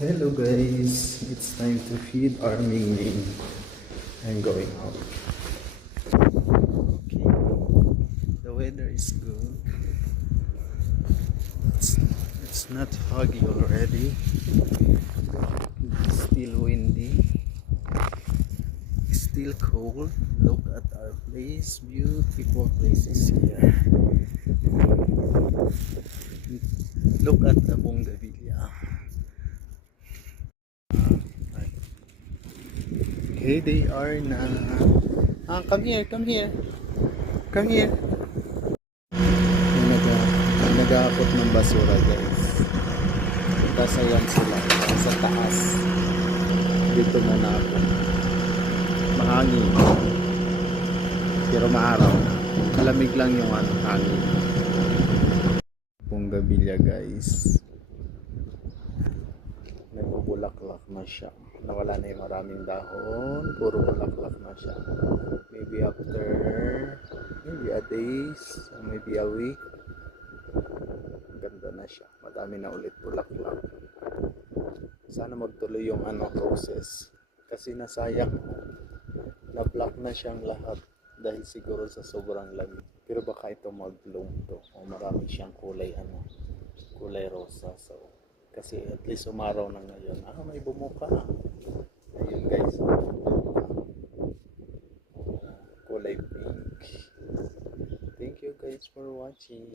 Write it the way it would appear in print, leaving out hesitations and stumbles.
Hello guys, it's time to feed our Ming Ming. I'm going out. Okay, the weather is good. It's not foggy already. It's still windy. It's still cold. Look at our place. Beautiful places here. Look at the Bongavilla. Okay, they are na. Come here, come here. Come here. Nag-aakot ng basura guys. Tapos ayan sila sa taas. Dito muna ako. Mahangin. Pero maaraw. Malamig lang yung hangin. Bongavilla guys. Nagbubulaklak na siya. Nawala na yung maraming dahon. Puro bulaklak na siya. Maybe after a days or maybe a week. Ganda na siya. Madami na ulit bulaklak. Sana magtuloy yung roses. Kasi nasayang na black na siyang lahat. Dahil siguro sa sobrang lamig. Pero baka ito mag-bloom to. O marami siyang kulay kulay rosa. So kasi at least umaraw na ngayon. May bumuka. Ayun guys. Kulay pink. Thank you guys for watching.